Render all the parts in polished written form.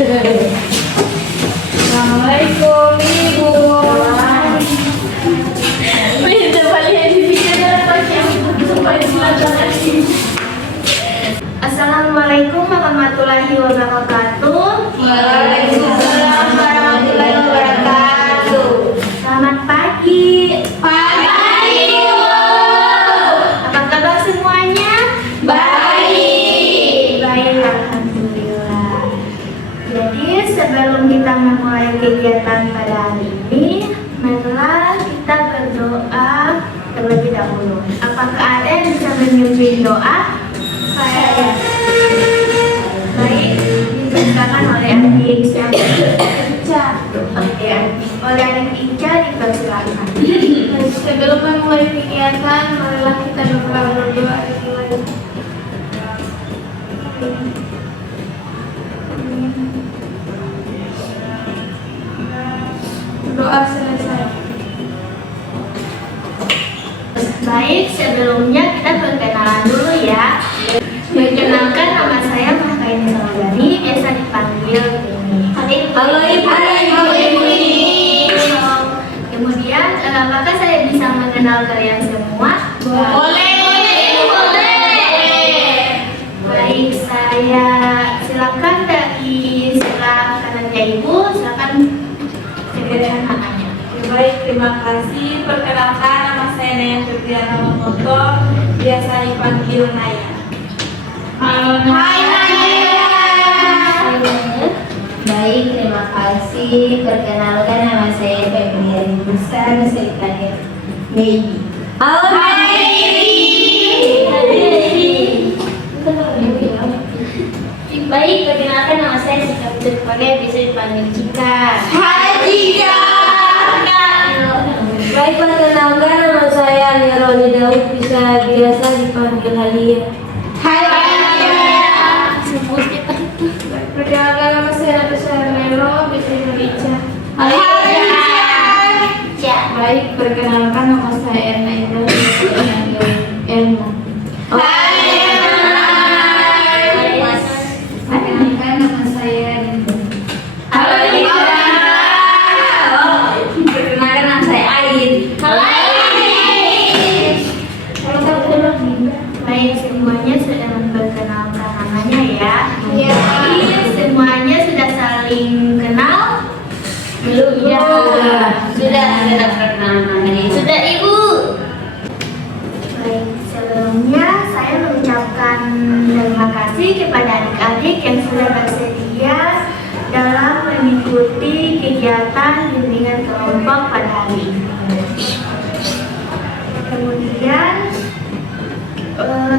Assalamualaikum Ibu. Minta balik di sini supaya dilaksanakan. Assalamualaikum warahmatullahi wabarakatuh. Waalaikumsalam warahmatullahi wabarakatuh. Selamat pagi. Pagi Ibu. Apa kabar semuanya? Baik. Baik, alhamdulillah. Jadi sebelum kita memulai kegiatan pada hari ini, marilah kita berdoa terlebih dahulu. Apakah ada yang bisa memimpin doa? Saya. Baik, dipersilakan oleh adik siapa? Ica. Oleh adik Ica dipersilakan. Sebelum memulai kegiatan, marilah kita berdoa. Doa selesai. Baik, sebelumnya kita perkenalan dulu ya. Perkenalkan, nama saya Mahkaini Saudari, biasa dipanggil Tini. Halo Ibu. Halo Ibu ini. Kemudian, apakah saya bisa mengenal kalian semua? Boleh Ibu, boleh. Baik, saya silakan dari sebelah kanannya Ibu, silakan sebutkan namanya. Baik, terima kasih. Perkenalkan, nama saya Naya Febriana Momoto, biasa dipanggil Naya. Halo Hai Naya. Baik, terima kasih. Perkenalkan, nama saya Febriani Busa, bisa dipanggil Baby. Halo Baik, perkenalkan nama saya Cika Putri, bisa dipanggil Cika. Hai Jika. Baik, perkenalkan, nama saya Nironi Daud, bisa biasa dipanggil Halia. Hai Perkenalkan, nama saya Natasha Melo, bisa dipanggil Ica. Ya. Baik, perkenalkan, nama saya Erna Indra, bisa dipanggil Erna. Perkenalkan, nama saya Dinda. Perkenalkan, nama saya Ain. Baik, semuanya sudah memperkenalkan namanya ya. Iya. Jadi semuanya sudah saling kenal? Belum. Ya. Sudah perkenalan namanya. Sudah Ibu. Baik, sebelumnya saya mengucapkan terima kasih kepada adik-adik yang sudah bersedia dalam mengikuti kegiatan bimbingan kelompok pada hari ini. Kemudian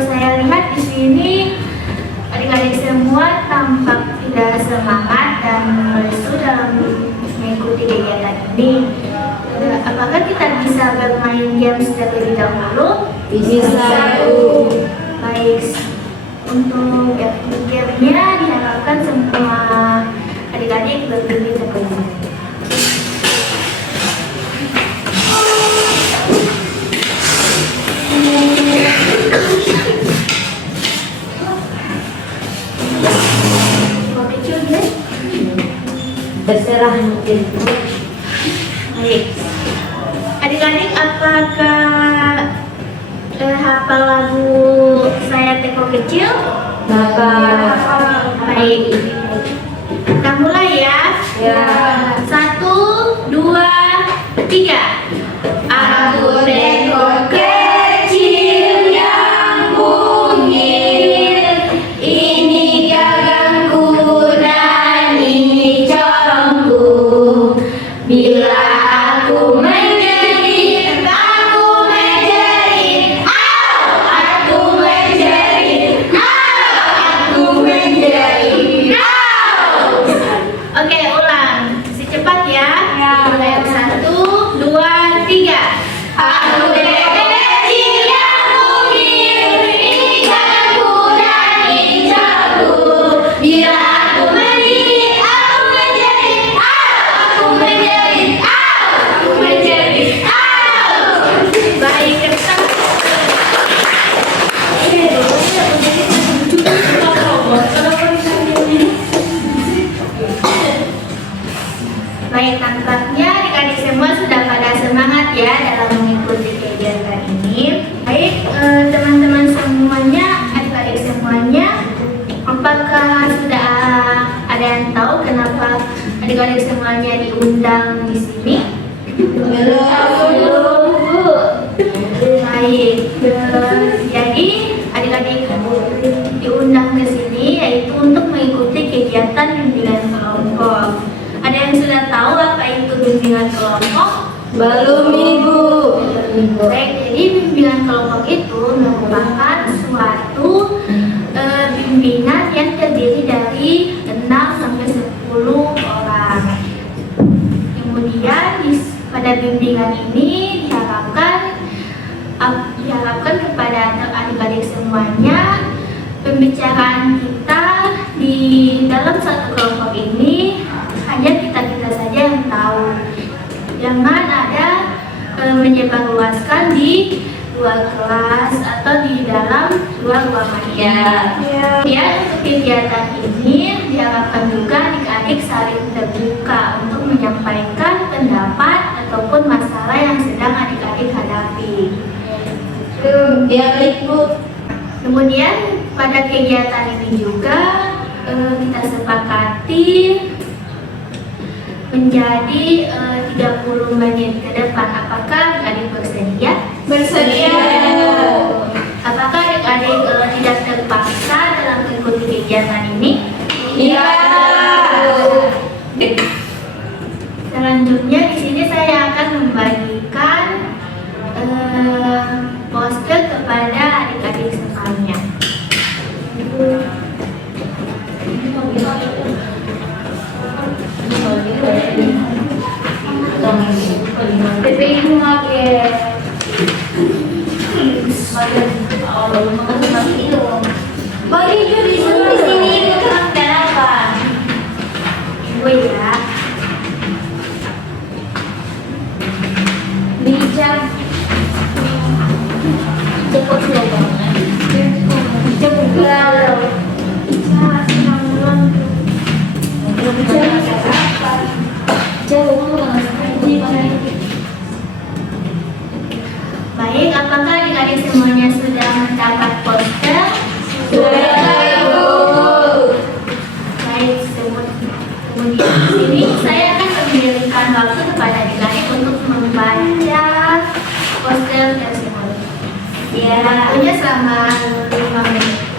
saya lihat di sini adik-adik semua tampak tidak semangat dan lesu dalam mengikuti kegiatan ini. Apakah kita bisa bermain games terlebih dahulu? Bisa. Baik, untuk gamenya diharapkan semua adik-adik berdiri terlebih dahulu. Mau kecil guys? Terserah mungkin. Baik. Adik-adik, apakah hafal lagu Saya Teko Kecil? Baik. Kita mulai ya. Ya. 1, 2, 3. Aku teko kecil yang mungil, ini gagangku dan ini corongku. Bila aku menjerit, aku menjerit, aku menjerit, aku menjerit. kalian tahu kenapa adik-adik semuanya diundang di sini? Belum, Bu. Baik. Jadi adik-adik diundang ke sini yaitu untuk mengikuti kegiatan bimbingan kelompok. Ada yang sudah tahu apa itu bimbingan kelompok? Belum, Ibu. Baik, jadi bimbingan kelompok itu merupakan suatu bimbingan yang terdiri dari 6 sampai 10 orang. Kemudian pada bimbingan ini diharapkan kepada adik-adik semuanya pembicaraan kita di dalam satu kelompok ini hanya kita saja yang tahu. Jangan ada menyebarluaskan di luar kelas atau di dalam luar ruangan. Ya, untuk kegiatan ini diharapkan juga adik-adik saling terbuka untuk menyampaikan pendapat ataupun masalah yang sedang adik-adik hadapi. Ya, baik, Bu. Kemudian pada kegiatan ini juga kita sepakati menjadi 30 menit ke depan. Apakah adik-adik bersedia? Bersedia. Apakah adik-adik tidak terpaksa dalam mengikuti kegiatan ini? Iya. Selanjutnya di sini saya akan membagikan poster kepada adik-adik semuanya. Bagi di sini menerangkan apa? Ibu ya. Bijak. Cepat slow banget. Cepat galau. Baik, apakah adik-adik semuanya sudah mendapat poster? Baik, kemudian di sini saya akan memberikan waktu kepada adik-adik untuk membaca poster tersebut. Ya, waktunya selama 5 menit.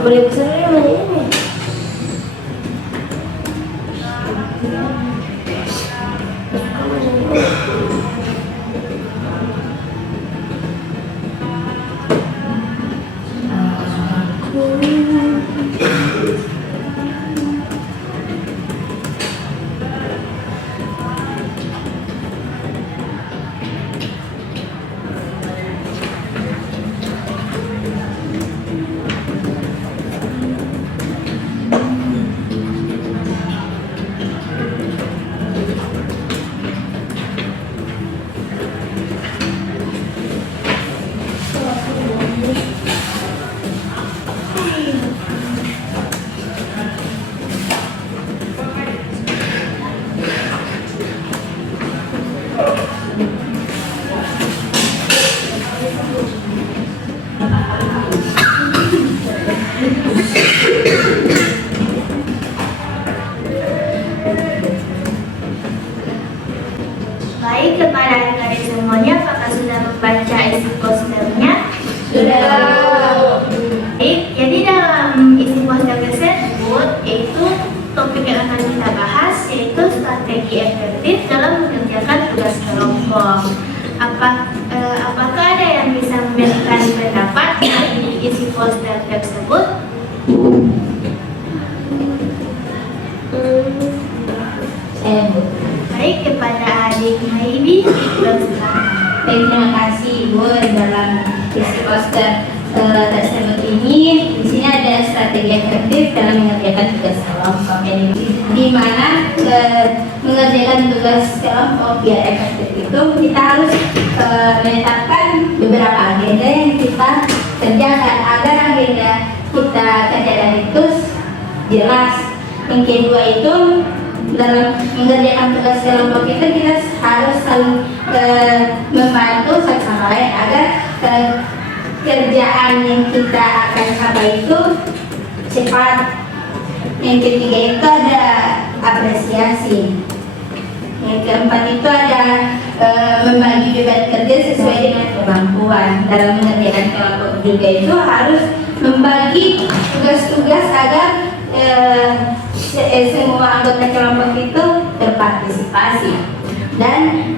Boleh besar ini. Terima kasih Ibu dalam isi poster tersebut ini. Di sini ada strategi efektif dalam mengerjakan tugas kelompok. Di mana mengerjakan tugas kelompok biar efektif itu kita harus menetapkan beberapa agenda yang kita kerjakan agar agenda kita kerjakan itu jelas. Yang kedua itu dalam mengerjakan tugas kelompok kita harus saling membantu satu sama lain agar kerjaan yang kita akan capai itu cepat. Yang ketiga itu ada apresiasi. Yang keempat itu ada membagi beban kerja sesuai dengan kemampuan. Dalam mengerjakan kelompok juga itu harus membagi tugas-tugas agar semua anggota kelompok itu berpartisipasi. Dan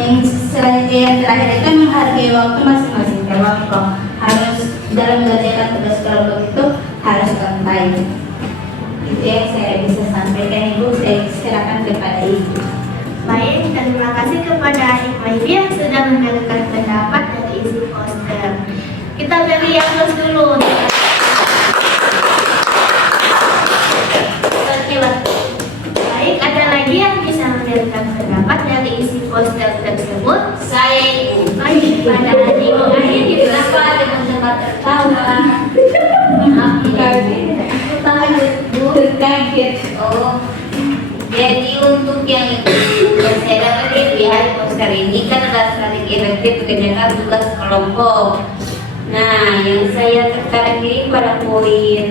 yang selanjutnya yang terakhir itu menghargai waktu masing-masing kelompok. Harus dalam mengerjakan tugas kelompok itu harus on time. Itu yang saya bisa sampaikan Ibu. Saya serahkan kepada Ibu. Baik, terima kasih kepada adik Maidi yang sudah memberikan pendapat dari isi poster. Kita beri aplaus dulu. Baik, ada lagi yang bisa memberikan pendapat dari isi poster tersebut? Saya Ibu. Baik, pada adik Maidi Kenapa teman-teman tertawa? Maaf ya. Aku takut Bu. Terkaget. Oh, jadi untuk yang saya dapat di hari poster ini kan adalah strategi efektif mengerjakan tugas kelompok. Nah, yang saya tertarik ini pada poin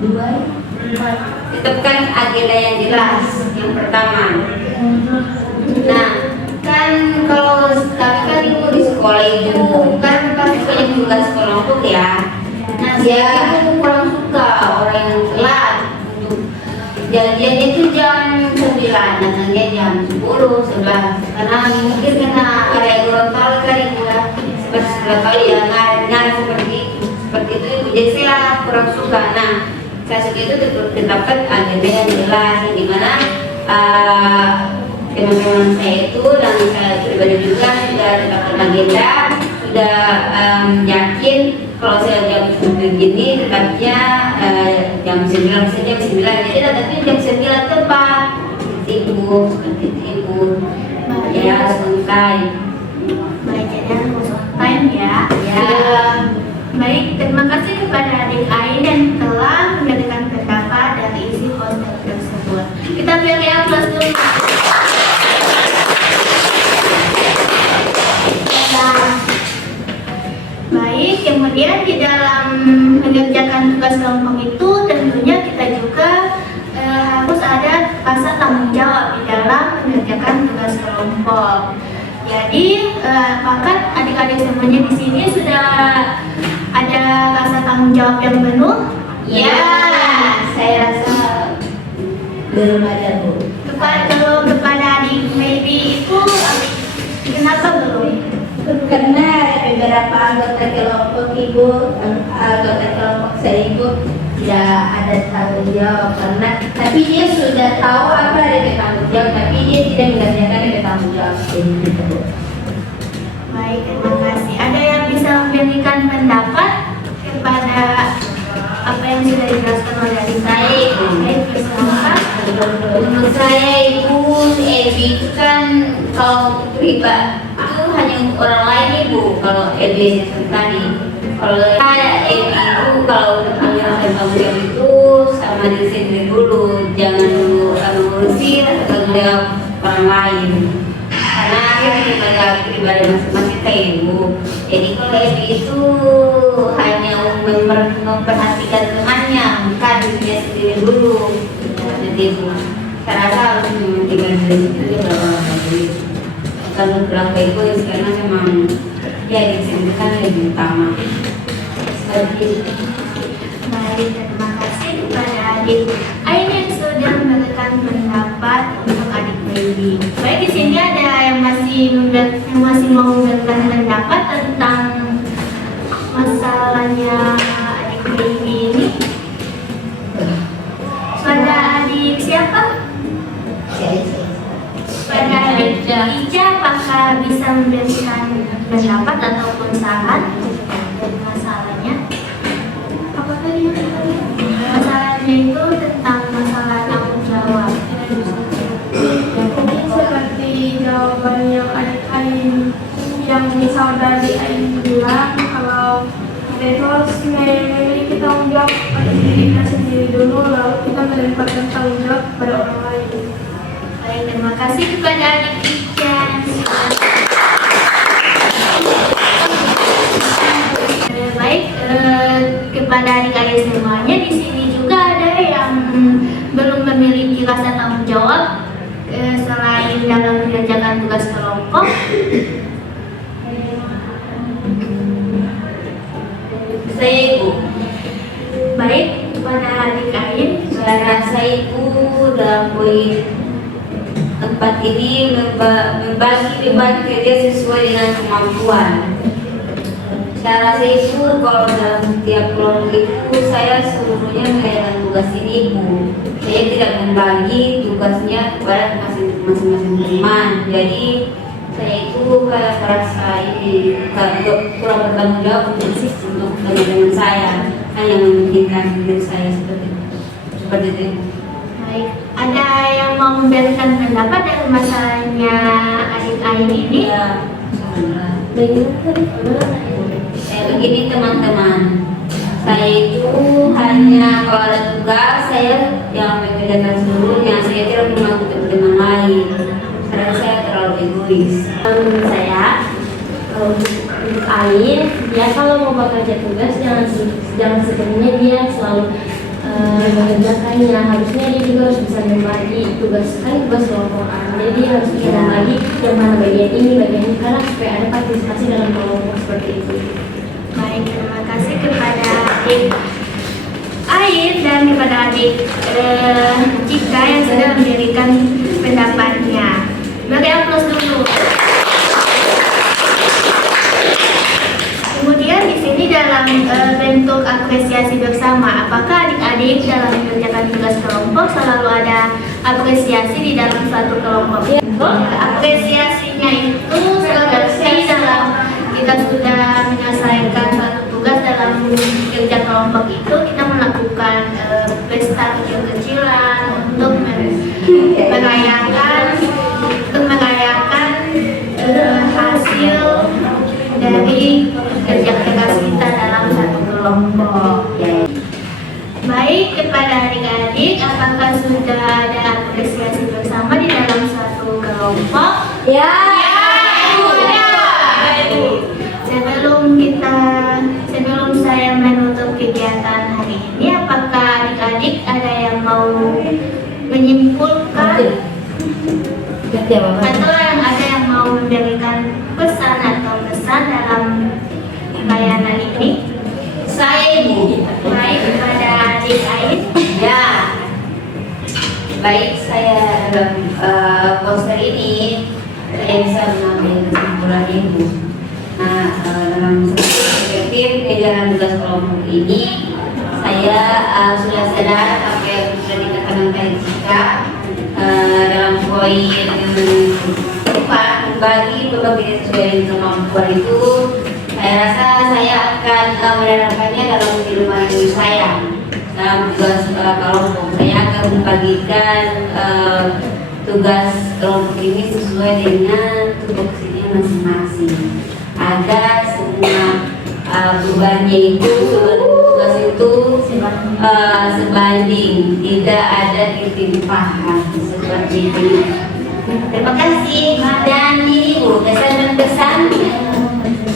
2. Tetapkan agenda yang jelas. Yang pertama. Nah, kan kalau kami kan Ibu di sekolah itu kan pasti banyak tugas kelompok ya. Nah, saya itu kurang suka orang yang telat. Janjiannya itu jam 9, datangnya jam 10, 11. Karena mungkin karena area Gorontalo kali ya, seperti sebelah kali ya, ngar seperti itu Ibu. Jadi saya kurang suka. Nah, saya suka itu tetapkan agenda yang jelas, di mana teman-teman saya itu dan saya pribadi juga sudah tetapkan agenda, sudah yakin kalau saya jam begini tetapnya jam 9 saja jam 9, jadi tetapnya jam 9 tepat. Ibu seperti itu Ibu. Ya, santai. Baik, jadi harus on time ya. Ya. Baik, terima kasih kepada adik Ain yang telah memberikan pendapat dari isi poster tersebut. Kita beri aplaus dulu. Baik, kemudian di dalam mengerjakan tugas kelompok itu tentunya kita juga harus ada rasa tanggung jawab di dalam mengerjakan tugas kelompok. Jadi, apakah adik-adik semuanya di sini sudah ada rasa tanggung jawab yang penuh? Ya, saya rasa Belum ada Bu. Kepada adik Maybe itu kenapa belum? Karena ada beberapa anggota kelompok Ibu, anggota kelompok saya Ibu tidak ada tanggung jawab karena tapi dia sudah tahu apa ada tanggung jawab tapi dia tidak mengerjakan ada tanggung jawab. Baik, terima kasih. Ada yang bisa memberikan pendapat kepada apa yang sudah dijelaskan oleh adik saya? Baik, silakan. menurut saya Ibu, Ebi itu kan kalau pribadi itu hanya untuk orang lain Ibu. Kalau Ebi tadi, kalau saya Ebi itu kalau tanggung jawab itu sama diri sendiri dulu, jangan dulu ngurusin tanggung jawab orang lain. Karena pribadi masing-masing kita Ibu. Jadi kalau Ebi itu hanya memperhatikan temannya, bukan dirinya sendiri dulu. Jadi Ibu, saya rasa harus mementingkan diri sendiri bahwa kalau kurang egois karena memang ya diri sendiri kan lebih utama. Seperti itu. Baik, terima kasih kepada adik Ain yang sudah memberikan pendapat untuk adik Baby. Baik, di sini ada yang masih mau memberikan pendapat tentang masalahnya adik Baby ini. Pada adik siapa? Pada adik Ica, Pak. bertanggung jawab kepada orang lain. Baik, terima kasih kepada adik-adik yang baik, kepada adik-adik semuanya. Di sini juga ada yang belum memiliki rasa tanggung jawab selain dalam mengerjakan tugas kelompok. Saya Ibu. Baik, kepada adik-adik, Saya rasa Ibu dalam poin 4 ini membagi beban kerja sesuai dengan kemampuan. Saya rasa Ibu kalau dalam setiap kelompok itu saya seluruhnya mengerjakan tugas ini Ibu. Saya tidak membagi tugasnya kepada masing-masing teman. Jadi saya itu kayak merasa ini kurang bertanggung jawab untuk teman-teman saya, hanya memikirkan diri saya seperti itu. baik, ada yang mau memberikan pendapat dari masalahnya adik-adik ini? Ya, begini teman-teman, saya itu hanya kalau ada tugas saya yang mengerjakan seluruhnya, saya tidak membantu teman lain karena saya terlalu egois. Menurut saya, untuk Ain, dia kalau mau bekerja tugas jangan sepenuhnya dia selalu mengerjakannya. Harusnya dia juga harus bisa membagi tugas kelompokan. Jadi dia harus bisa membagi yang mana bagian ini karena supaya ada partisipasi dalam kelompok seperti itu. Baik, terima kasih kepada adik Ain dan kepada adik Cika yang sudah memberikan pendapatnya. Beri aplaus dulu. Kemudian di sini dalam bentuk apresiasi bersama, apakah adik-adik dalam mengerjakan tugas kelompok selalu ada apresiasi di dalam suatu kelompok? Apresiasinya itu seperti dalam kita sudah menyelesaikan suatu tugas dalam kerja kelompok itu kita melakukan pesta kecil-kecilan untuk merayakan hasil dari kerja keras kita dalam satu kelompok. Baik, kepada adik-adik, apakah sudah ada apresiasi bersama di dalam satu kelompok? Ya. Sebelum saya menutup kegiatan hari ini, apakah adik-adik ada yang mau menyimpulkan atau ada yang mau memberikan pesan atau kesan dalam layanan ini? Saya Ibu. Baik, kepada adik Ain. Ya. Baik, saya dalam poster ini saya bisa mengambil kesimpulan Ibu. Nah, dalam perspektif kegiatan tugas kelompok ini, saya sudah sadar apa yang sudah dikatakan tadi Cika dalam poin 4 membagi berbagai sesuai dengan kemampuan itu. Saya rasa saya akan menerapkannya dalam kehidupan saya. Dalam tugas kelompok saya akan membagikan tugas kelompok ini sesuai dengan tupoksinya masing-masing, agar semua bebannya itu tugas itu sebanding, tidak ada ketimpahan seperti itu. Terima kasih. Dan ini Bu, kesan dan pesan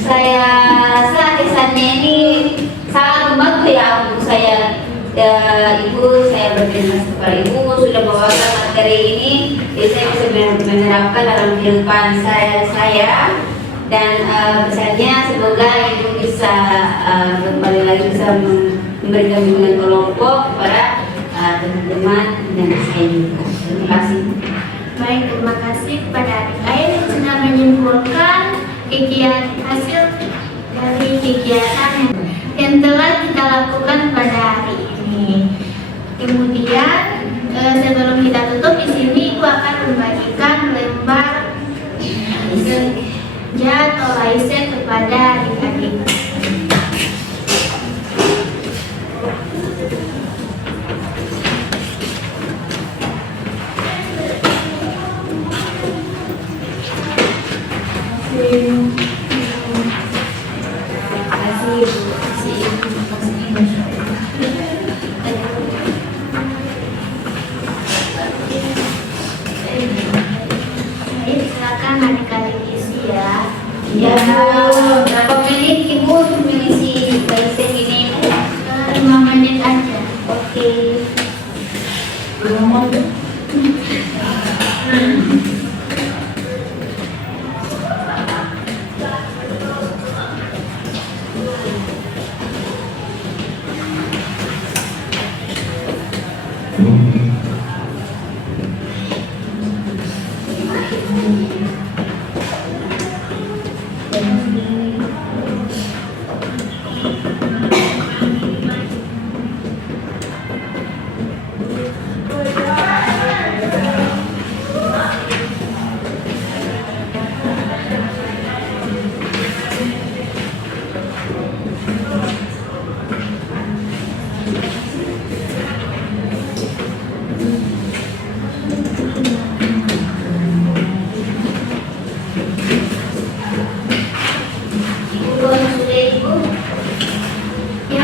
saya rasa kesannya ini sangat membantu ya untuk saya. Ibu, saya berterima kasih kepada Ibu sudah membawakan materi ini, jadi saya bisa menerapkan dalam kehidupan saya dan pesannya semoga Ibu bisa kembali lagi bisa memberikan bimbingan kelompok kepada teman-teman dan saya juga. Terima kasih. Baik, terima kasih kepada adik Ain yang sudah menyimpulkan hasil dari kegiatan yang telah kita lakukan pada hari ini. Kemudian sebelum kita tutup di sini Ibu akan membagikan lembar kerja atau laisen kepada adik-adik.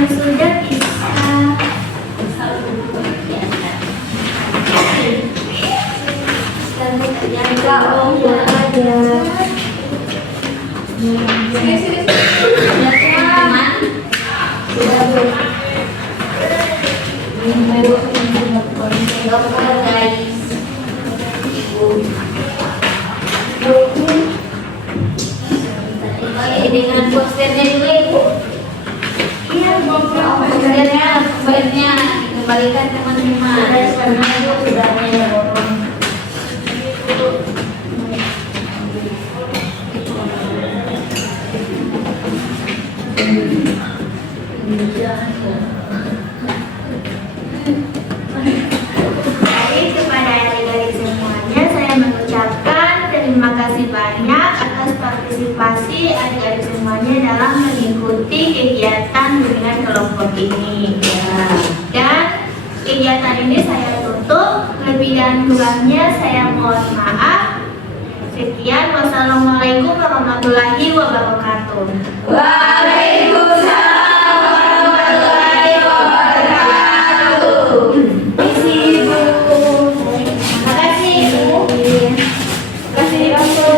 sudah bisa. Nyangka om buat aja. Sini. Teman, Sudah bu. dokter guys. Dengan posternya juga ibu. Iya, Posternya sebaiknya dikembalikan teman-teman. Karena itu sudahnya borong. Baik, kepada adik-adik semuanya, saya mengucapkan terima kasih banyak atas partisipasi adik-adik semuanya dalam mengikuti kegiatan dengan kelompok ini. Dan kegiatan ini saya tutup. Lebih dan kurangnya saya mohon maaf. Sekian, wassalamualaikum warahmatullahi wabarakatuh. Waalaikumsalam warahmatullahi wabarakatuh. Misi ibu. Terima kasih ibu. Terima kasih ibu.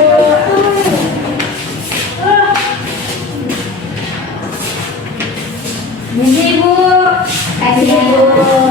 Misi ibu. Kasih ibu.